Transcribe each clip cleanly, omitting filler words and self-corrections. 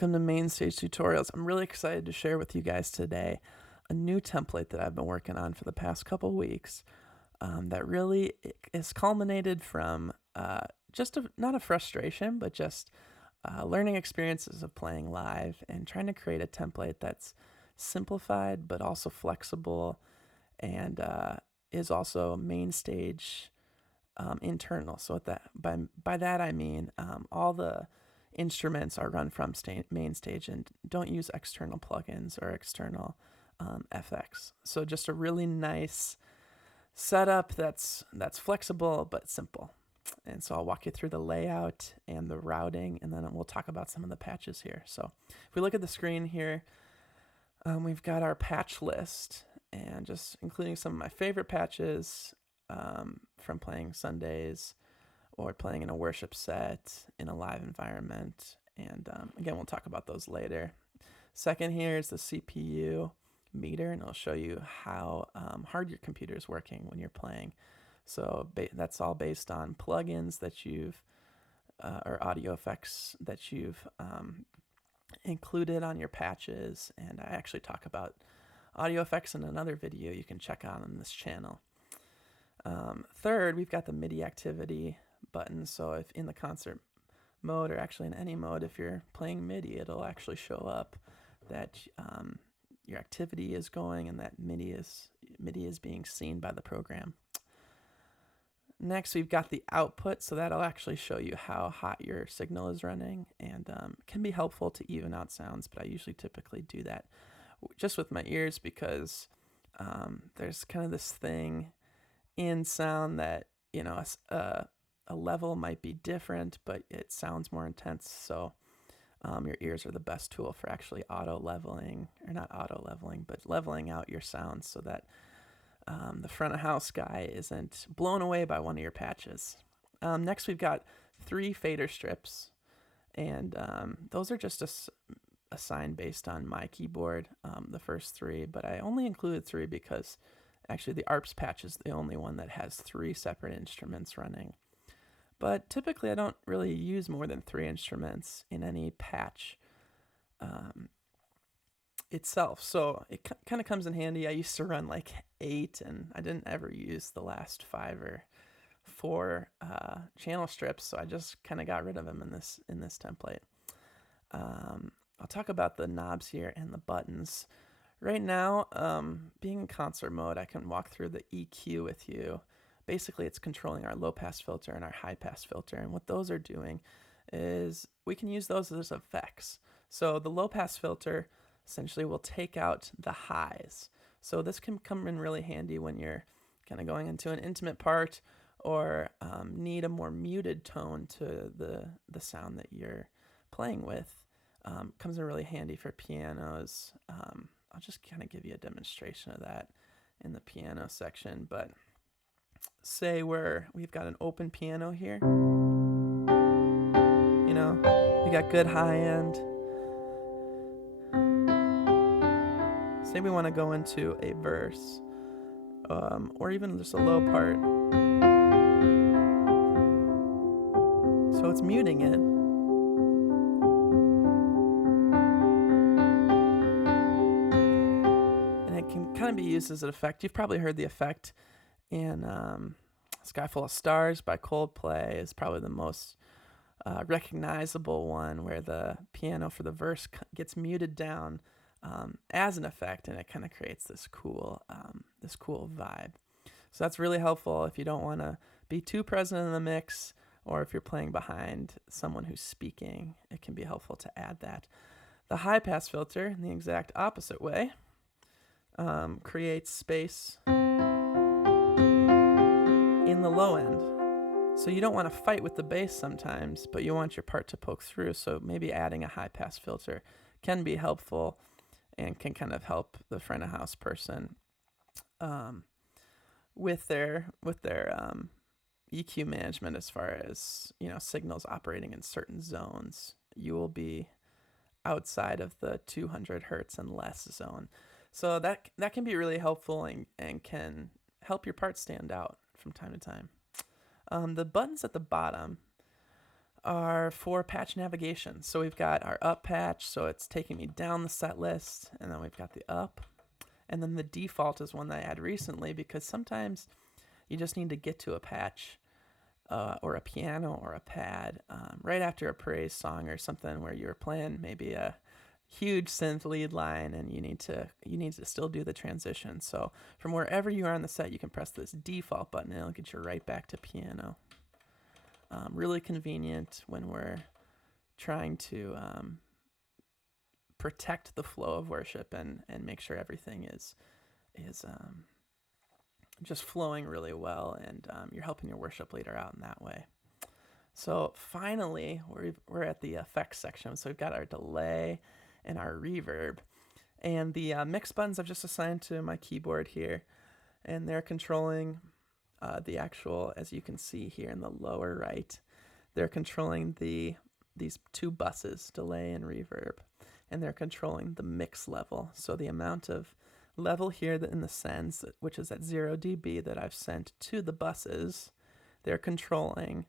Welcome to MainStage Tutorials. I'm really excited to share with you guys today a new template that I've been working on for the past couple weeks that really is culminated from not a frustration, but just learning experiences of playing live and trying to create a template that's simplified but also flexible and is also MainStage internal. So by that I mean all the instruments are run from MainStage and don't use external plugins or external FX. So just a really nice setup that's flexible but simple. And so I'll walk you through the layout and the routing, and then we'll talk about some of the patches here. So if we look at the screen here, we've got our patch list, and just including some of my favorite patches from playing Sundays or playing in a worship set in a live environment. And again, we'll talk about those later. Second here is the CPU meter, and it'll show you how hard your computer is working when you're playing. So that's all based on plugins that you've, or audio effects that you've included on your patches. And I actually talk about audio effects in another video you can check out on this channel. Third, we've got the MIDI activity button. So if in the concert mode, or actually in any mode, if you're playing MIDI, it'll actually show up that your activity is going and that MIDI is being seen by the program. Next, we've got the output, so that'll actually show you how hot your signal is running, and can be helpful to even out sounds, but I usually typically do that just with my ears because there's kind of this thing in sound that, you know, a level might be different, but it sounds more intense, so your ears are the best tool for actually leveling out your sounds so that the front of house guy isn't blown away by one of your patches. Next, we've got 3 fader strips, and those are just assigned based on my keyboard, the first 3, but I only included 3 because actually the ARPS patch is the only one that has 3 separate instruments running. But typically I don't really use more than 3 instruments in any patch itself, so it kind of comes in handy. I used to run like 8, and I didn't ever use the last 5 or 4 channel strips, so I just kind of got rid of them in this template. I'll talk about the knobs here and the buttons. Right now, being in concert mode, I can walk through the EQ with you. Basically, it's controlling our low-pass filter and our high-pass filter, and what those are doing is we can use those as effects. So the low-pass filter essentially will take out the highs. So this can come in really handy when you're kind of going into an intimate part or need a more muted tone to the sound that you're playing with. Comes in really handy for pianos. I'll just kind of give you a demonstration of that in the piano section, but say we've got an open piano here. You know, we got good high end. Say we want to go into a verse, or even just a low part. So it's muting it. And it can kind of be used as an effect. You've probably heard the effect in Sky Full of Stars by Coldplay is probably the most recognizable one, where the piano for the verse gets muted down as an effect, and it kind of creates this cool vibe. So that's really helpful if you don't want to be too present in the mix, or if you're playing behind someone who's speaking, it can be helpful to add that. The high pass filter, in the exact opposite way, creates space in the low end. So you don't want to fight with the bass sometimes, but you want your part to poke through, so maybe adding a high pass filter can be helpful and can kind of help the front of house person with their EQ management, as far as, you know, signals operating in certain zones. You will be outside of the 200 hertz and less zone. So that can be really helpful and can help your part stand out from time to time. The buttons at the bottom are for patch navigation. So we've got our up patch, so it's taking me down the set list, and then we've got the up. And then the default is one that I had recently because sometimes you just need to get to a patch or a piano or a pad right after a praise song or something where you're playing maybe a huge synth lead line and you need to still do the transition. So from wherever you are on the set, you can press this default button and it'll get you right back to piano. Really convenient when we're trying to protect the flow of worship and make sure everything is just flowing really well, and you're helping your worship leader out in that way. So finally, we're at the effects section. So we've got our delay and our reverb, and the mix buttons I've just assigned to my keyboard here, and they're controlling the actual, as you can see here in the lower right, they're controlling these two buses, delay and reverb, and they're controlling the mix level. So the amount of level here that in the sends, which is at 0 dB that I've sent to the buses, they're controlling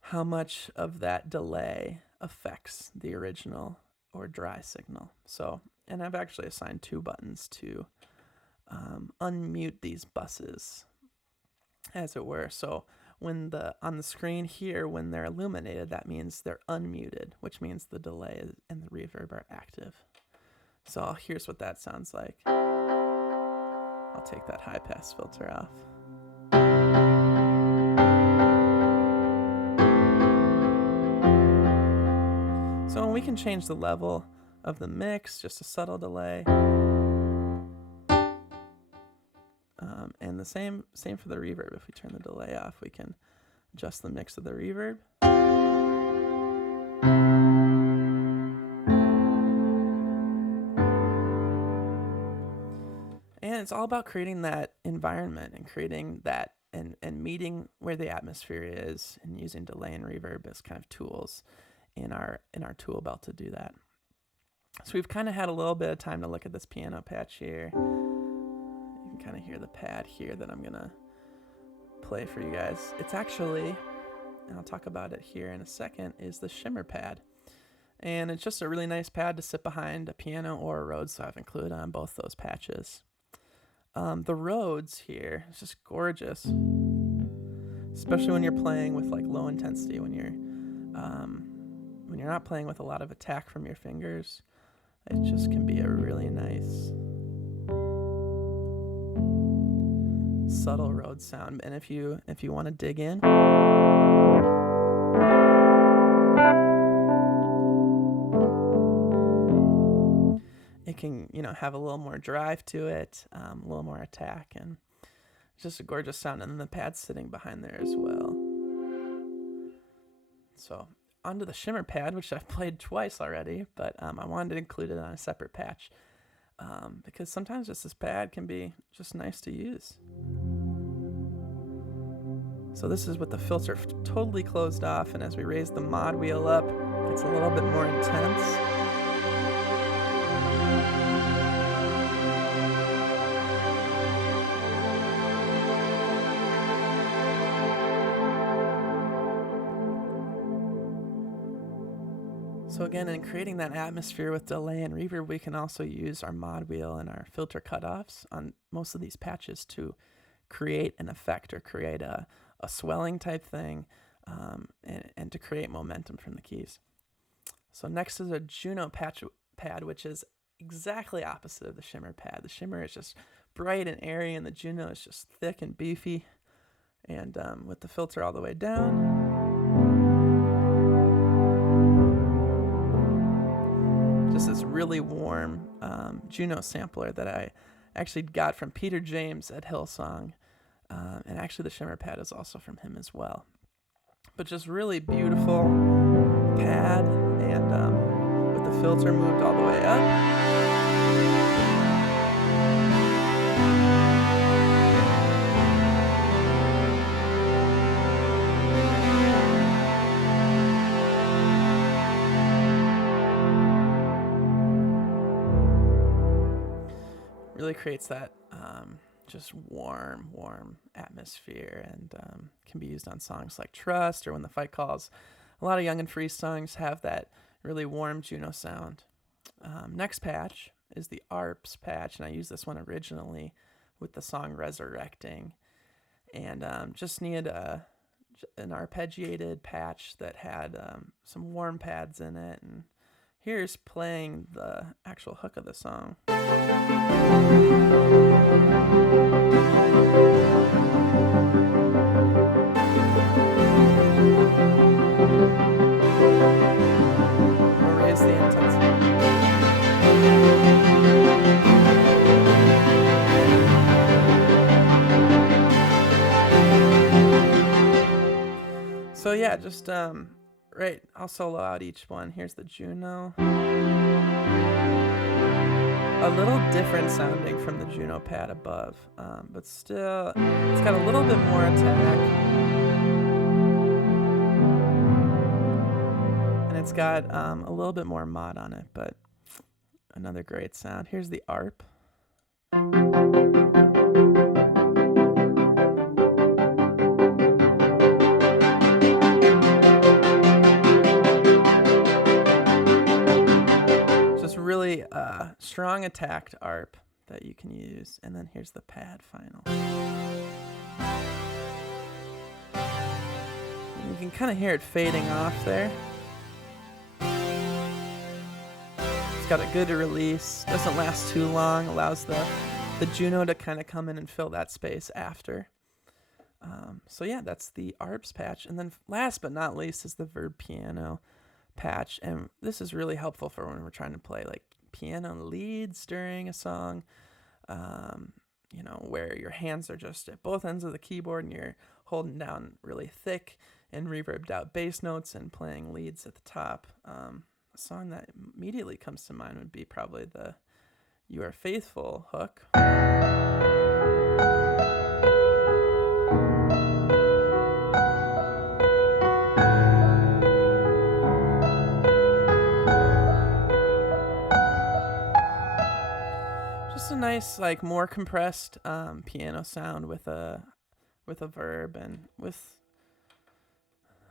how much of that delay affects the original or dry signal. So, and I've actually assigned 2 buttons to unmute these buses, as it were. So when on the screen here, when they're illuminated, that means they're unmuted, which means the delay and the reverb are active. So here's what that sounds like. I'll take that high pass filter off. So we can change the level of the mix, just a subtle delay. And the same for the reverb. If we turn the delay off, we can adjust the mix of the reverb. And it's all about creating that environment and creating that and meeting where the atmosphere is, and using delay and reverb as kind of tools in our tool belt to do that. So we've kind of had a little bit of time to look at this piano patch here. You can kind of hear the pad here that I'm gonna play for you guys. It's actually, and I'll talk about it here in a second, is the Shimmer Pad. And it's just a really nice pad to sit behind a piano or a Rhodes, so I've included on both those patches. The Rhodes here is just gorgeous, especially when you're playing with like low intensity, when you're not playing with a lot of attack from your fingers. It just can be a really nice subtle Rhodes sound. And if you want to dig in, it can, have a little more drive to it, a little more attack, and it's just a gorgeous sound. And then the pad's sitting behind there as well. So onto the Shimmer Pad, which I've played twice already, but I wanted to include it on a separate patch because sometimes just this pad can be just nice to use. So this is with the filter totally closed off, and as we raise the mod wheel up, it gets a little bit more intense. So again, in creating that atmosphere with delay and reverb, we can also use our mod wheel and our filter cutoffs on most of these patches to create an effect or create a swelling type thing, and to create momentum from the keys. So next is a Juno pad, which is exactly opposite of the Shimmer Pad. The Shimmer is just bright and airy, and the Juno is just thick and beefy. And with the filter all the way down, just this really warm Juno sampler that I actually got from Peter James at Hillsong. And actually the Shimmer Pad is also from him as well. But just really beautiful pad, and with the filter moved all the way up. Really creates that just warm atmosphere, and can be used on songs like Trust or When the Fight Calls. a lot of Young and Free songs have that really warm Juno sound. Next patch is the ARPS patch, and I used this one originally with the song Resurrecting, and just needed an arpeggiated patch that had some warm pads in it. And here's playing the actual hook of the song. We'll raise the intensity. So yeah, just right, I'll solo out each one. Here's the Juno. A little different sounding from the Juno Pad above, but still, it's got a little bit more attack. And it's got a little bit more mod on it, but another great sound. Here's the ARP. Really strong attacked ARP that you can use. And then here's the pad final. And you can kind of hear it fading off there. It's got a good release, doesn't last too long, allows the Juno to kind of come in and fill that space after. So yeah, that's the ARPS patch. And then last but not least is the Verb Piano patch, and this is really helpful for when we're trying to play like piano leads during a song, you know, where your hands are just at both ends of the keyboard and you're holding down really thick and reverbed out bass notes and playing leads at the top. A song that immediately comes to mind would be probably the You Are Faithful hook. Just a nice, like, more compressed piano sound with a verb, and with,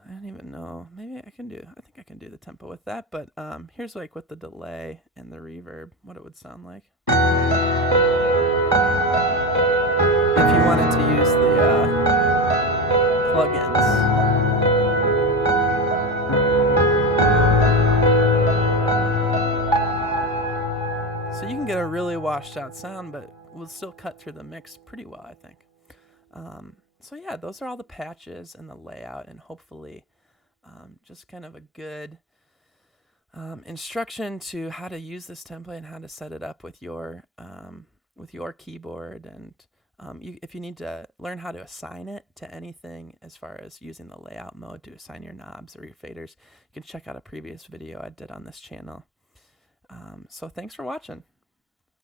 I don't even know, maybe I think I can do the tempo with that, but here's like with the delay and the reverb what it would sound like if you wanted to use the plugins. So you can get a really washed out sound, but we'll still cut through the mix pretty well, I think. So yeah, those are all the patches and the layout, and hopefully just kind of a good instruction to how to use this template and how to set it up with your keyboard. And if you need to learn how to assign it to anything as far as using the layout mode to assign your knobs or your faders, you can check out a previous video I did on this channel. So thanks for watching.